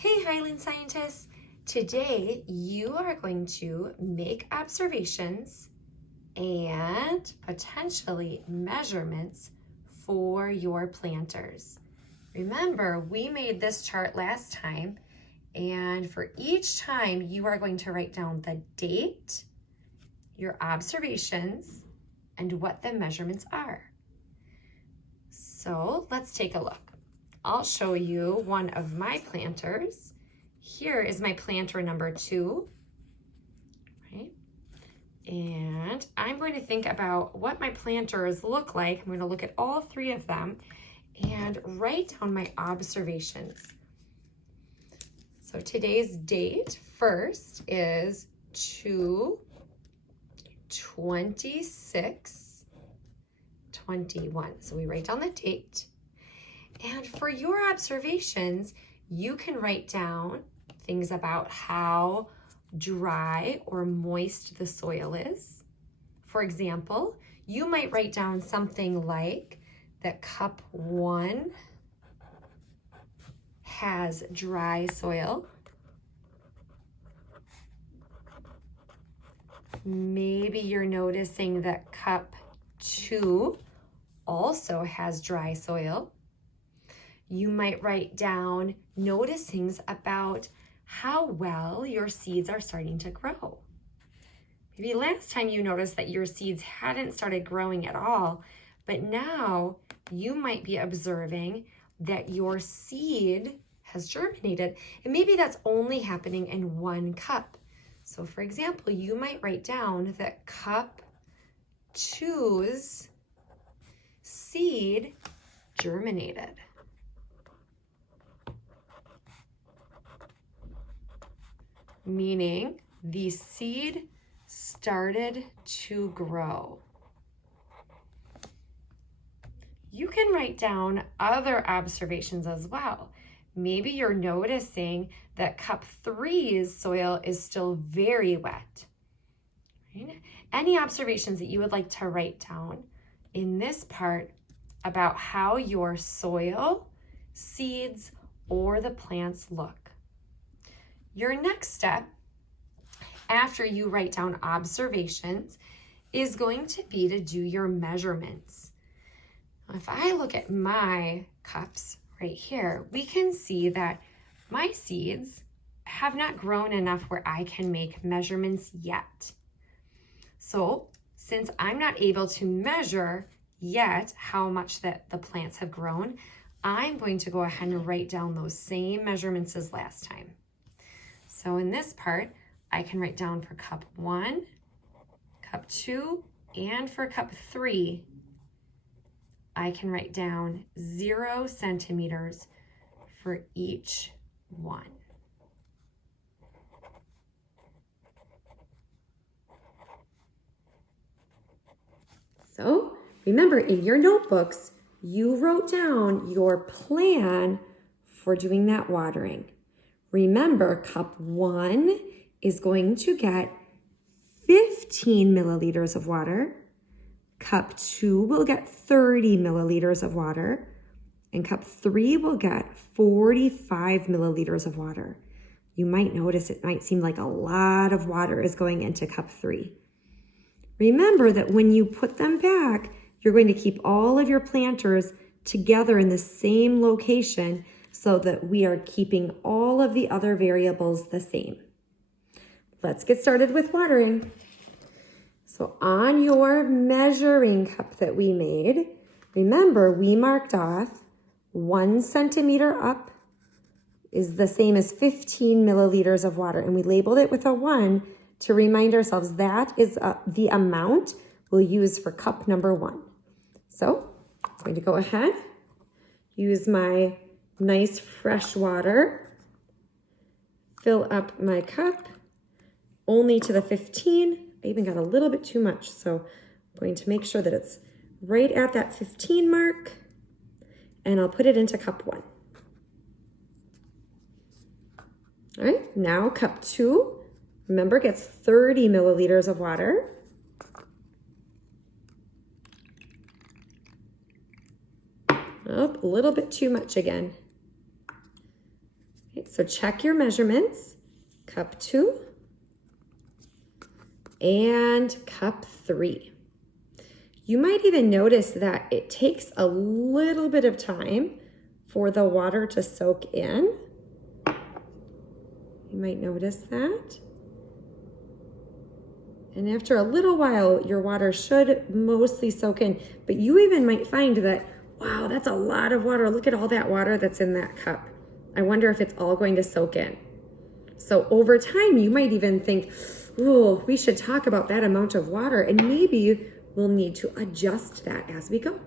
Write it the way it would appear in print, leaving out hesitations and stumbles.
Hey Highland scientists! Today you are going to make observations and potentially measurements for your planters. Remember, we made this chart last time, and for each time you are going to write down the date, your observations, and what the measurements are. So let's take a look. I'll show you one of my planters. Here is my planter number 2, right? And I'm going to think about what my planters look like. I'm going to look at all 3 of them and write down my observations. So today's date first is 2/26/21. So we write down the date. And for your observations, you can write down things about how dry or moist the soil is. For example, you might write down something like that cup 1 has dry soil. Maybe you're noticing that cup 2 also has dry soil. You might write down noticings about how well your seeds are starting to grow. Maybe last time you noticed that your seeds hadn't started growing at all, but now you might be observing that your seed has germinated, and maybe that's only happening in 1 cup. So for example, you might write down that cup 2's seed germinated. Meaning the seed started to grow. You can write down other observations as well. Maybe you're noticing that cup 3's soil is still very wet. Right? Any observations that you would like to write down in this part about how your soil, seeds, or the plants look. Your next step, after you write down observations, is going to be to do your measurements. If I look at my cups right here, we can see that my seeds have not grown enough where I can make measurements yet. So since I'm not able to measure yet how much that the plants have grown, I'm going to go ahead and write down those same measurements as last time. So in this part, I can write down for cup 1, cup 2, and for cup 3, I can write down 0 centimeters for each one. So remember, in your notebooks, you wrote down your plan for doing that watering. Remember, cup 1 is going to get 15 milliliters of water. Cup 2 will get 30 milliliters of water. And cup 3 will get 45 milliliters of water. You might notice it might seem like a lot of water is going into cup 3. Remember that when you put them back, you're going to keep all of your planters together in the same location so that we are keeping all of the other variables the same. Let's get started with watering. So on your measuring cup that we made, remember we marked off 1 centimeter up is the same as 15 milliliters of water, and we labeled it with a 1 to remind ourselves that is the amount we'll use for cup number 1. So I'm going to go ahead, use my nice fresh water, fill up my cup only to the 15. I even got a little bit too much, so I'm going to make sure that it's right at that 15 mark, and I'll put it into cup 1. All right, now cup 2, remember, gets 30 milliliters of water. Oh, a little bit too much again. Okay, so check your measurements. Cup 2 and cup 3. You might even notice that it takes a little bit of time for the water to soak in. You might notice that. And after a little while, your water should mostly soak in. But you even might find that, wow, that's a lot of water. Look at all that water that's in that cup. I wonder if it's all going to soak in. So over time, you might even think, oh, we should talk about that amount of water, and maybe we'll need to adjust that as we go.